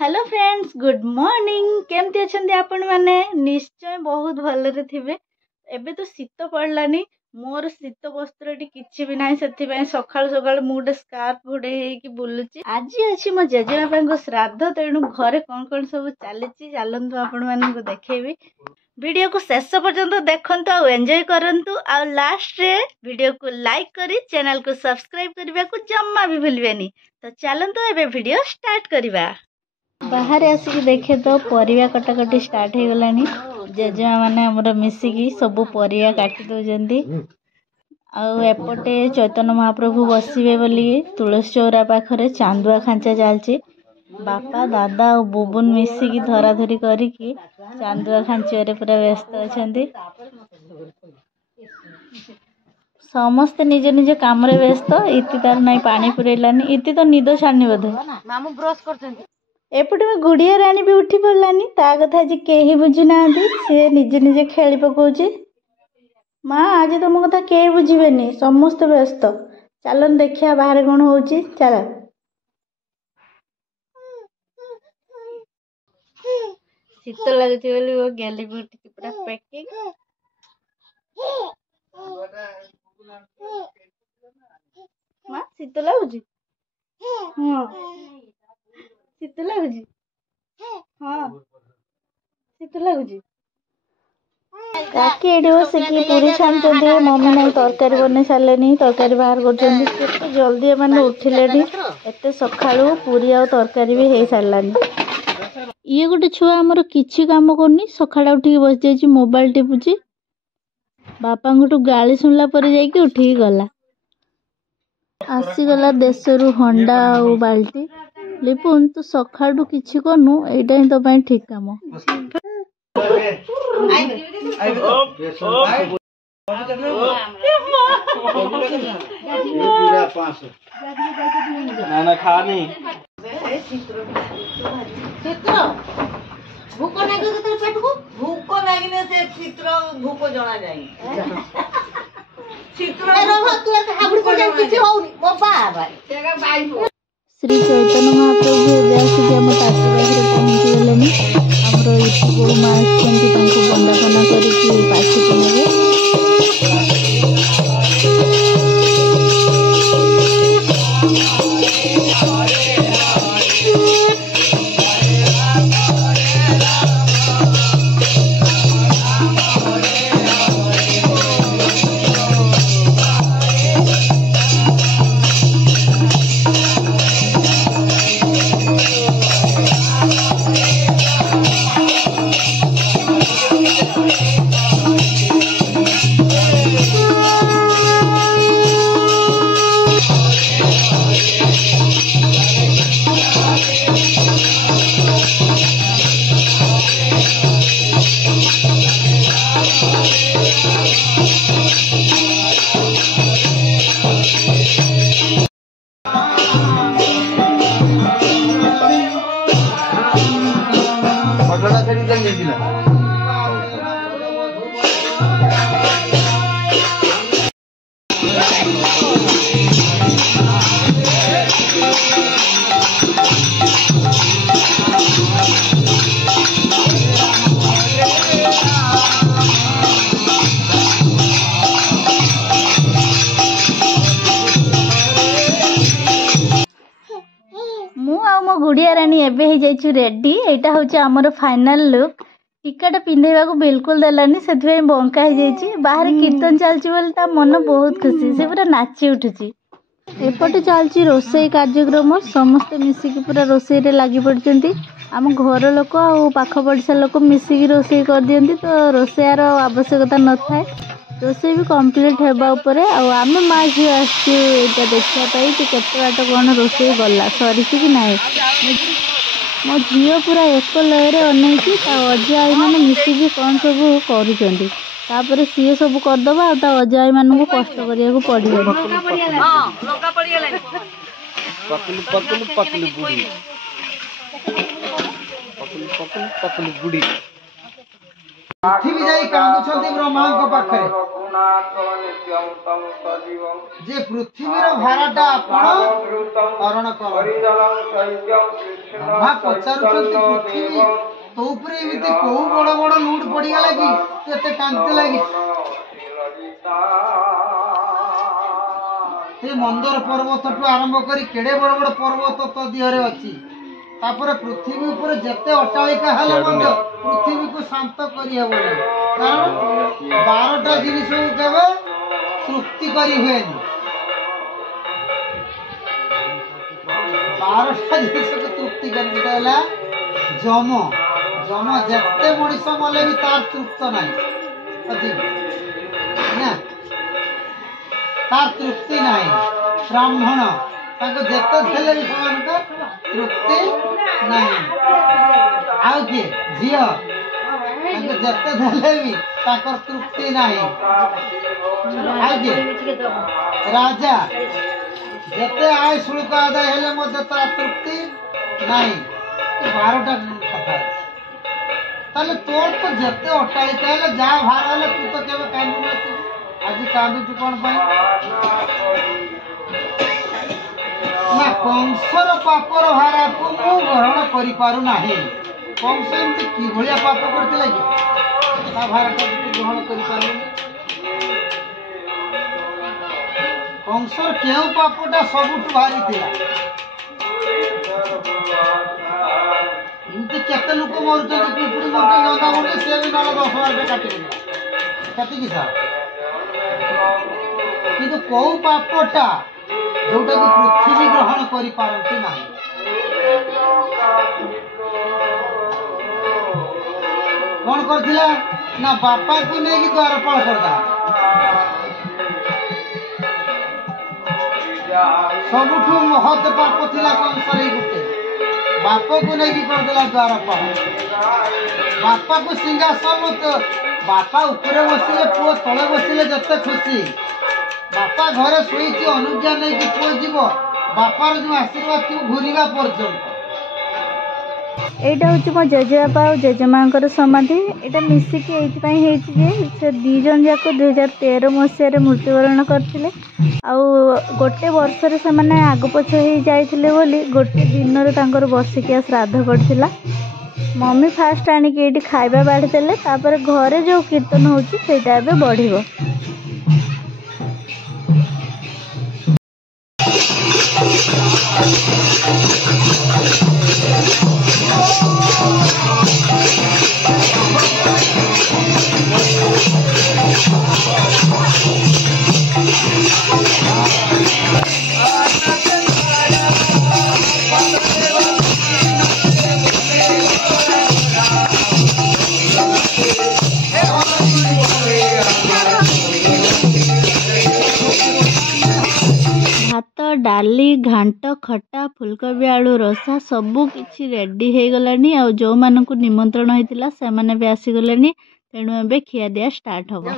Hello friends good morning केमती अच्छे आपण मैंने निश्चय बहुत भलरे थे। एबे तो शीत पड़लानी मोर शीत वस्त्र किसी भी ना से सकाल सकाल मुझे स्कार्फ घोड़े बुलूची। आज अच्छी मो जेजेबापा श्राद्ध तेणु घरे कौन कौन सब चली चलतु आपण मानक देखेबी। वीडियो को शेष पर्यंत देखंतु आ एंजॉय करंतु आ लास्ट रे वीडियो को लाइक करी चैनल को सब्सक्राइब करने को जम्मा भी भूलबेनी। तो चलतु एबे वीडियो स्टार्ट करवा। बाहर आसिक देखे तो परिया कटाकटी स्टार्ट हो गलानी। जेजेमा माने हमर मिसिकी सब परिया काटी दउजंदी। एपटे चैतन्य महाप्रभु बसवे बोली तुलसी चौरा पाखरे चांदुआ खांचा चलची। बापा दादा और बुबुन मिसिकी धरा धरी करिकी चांदुआ खांचियारे पूरा व्यस्त अछंती। समस्ते निज निज काम रे व्यस्त। इति तार नहीं पानी पुरेलानी। इति तो निद छाड़नी बोधे मामू ब्रश करछंती। एपटे में गुड़िया राणी भी उठी पड़लानी। ता कथा आज केही बुझी ना सी निजे निजे खेली पकाउची। माँ आज तुम कथा के बुझेनि समस्त व्यस्त। चलन देखिया बाहर कौन होची। चल शीत लगुच बोली वो गेली पूरा पैकिंग। माँ शीत लगुच हाँ शीत लगुच हाँ शीत लगुच। काकी एडी बसिकी पूरी छाणुचंदी। मम्मी नहीं तरकारी बने सारे तरकारी बाहर कर जल्दी मैंने उठिले एत सकाळू पूरी आ तरकारी भी हो सारानी। ये गोटे छुआ आमर किछि काम करनी सकाळ उठी बस जाइए मोबाइल टिपुची। बापा गाली शुणला पर जाइए उठी गला। आसीगला देशरू हंडा और बाल्टी। लिपुन तू सकाळू किछि करनु एटा ही तो ପାଇଁ ठीक काम। ना खानी भूक लगे तो पेट को भूक लगे से चित्र भूक जना जाई चित्र रो तू हाबुड़ को जाई किछि होउनी मो बाबा तेगा बाई हो। श्री चैतन्य महाप्रभु एवं आसिक आम ताती पाखे पहुँची गले। आमर गो माँ बंदापना करके पाछे नेबे। मो गुड़िया राणी एबे ही जाइछु रेडी। एटा होची हमर फाइनल लुक। टीकाटा पिंधेबा को बिल्कुल देलानी सेथि बंका हो जाइछि। बाहर कीर्तन चलछि बोली ता मन बहुत खुशी से पूरा नाची उठुछि। एपटे चलछि रोसई कार्यक्रम समस्त मिसिकी पूरा रोसई रे लागि पड़चंती। आम घर लोक आ पाख पड़िसा लोक मिसिकी रोसई कर दियंती तो रोसैयार आवश्यकता न थाए। रोसई भी कंप्लीट हेबा उपरे आम माँ झी आसटा देखा कि केते बाट कौन रोसई गला सरी कि नाई। मो झील पूरा एक लय अनैकी अजा आई मैंने मिसिकी कौन सब कर सी सब करदे अजा आई मान कष्ट करने को पड़ो। पतलू बुढ़ी कांदुछंती ब्रह्मा पाखरे जे पृथ्वीर भाराटा आपण हरण कर ब्रह्मा पचारुछंती पृथ्वी तो उपरे एमिति को बड़ बड़ लूट पड़ी गला कि केते कांति लागी से मंदर पर्वत टू आरंभ करी केड़े बड़ बड़ पर्वत तो दिहरे अछि तापर पृथ्वी ऊपर जेते अट्टालिका हेले मंद पृथ्वी को शांत करी हेबो कारण 12टा जिनिस को केबे तृप्ति करी हुएनी 12टा जिनिस को तृप्ति करी देला जम जम जेते मଣିଷ मले भी तार तृप्त नाही अछि ना तार तृप्ति नाही ब्राह्मण ताको जेते देले भी समान का तृप्ति नाही आउ के जियो ताको जेते देले भी ताकर तृप्ति नाही आउ के राजा जेते आय शुल्क आदाय हेले मध्ये तार तृप्ति नाही 12टा कथा ताले तोर तो जेते अट्टालिका हेले जा भार हेले तू तो केबे कांदु नथि आज कांदु तू कोन पाई ना कंसर पापर भारा को मु ग्रहण करि पारु नाही कंस एमति की भलिया पाप करते लागि ता भाराटा तू ग्रहण करि पारु कंसर केउ पापटा सबुठ भारी थिला इनते केते लोक मरजो पिपुड़ी मरते गंगा मरते से भी नाला 10 बार काटी दिला कति की सा किंतु को पापटा जोटा को पृथ्वी ग्रहण करि पारंती नाही कौन करथिला ना बापा को नेकी द्वारपाल करदा सबुठु महत पाप थिला कंसरी गुटे बापा को नेकी कर देला द्वारपाल बापा को सिंहासन तो बापा ऊपर बसिले पुओ तळे बसिले जते खुशी बापा घरे सोईची अनुज्ञा नहीं कि पुओ जीव बापार जो आशीर्वाद थी घूरीगा पर्यंत एटा हूँ मो जेजेबापा और जेजेमा समाधि यहाँ मिसिकी ये से दी जन जाक 2013 मसीह मृत्युवरण करते गोटे वर्ष से मैंने आग पछ हो जाते गोटे दिन बसिकिया श्राद्ध करथिला मम्मी फास्ट आणिकी ये खाଇବା बाढ़ी देले घरे जो कीर्तन होता ए बढ़ डाली घांट खटा फुलकोबी आलू रसा सबू किछि रेडी हो गलानी आ जो मानकु निमंत्रण होइतिला से माने भी आसी गलेनी तेणु एबे खिया दिया स्टार्ट हबो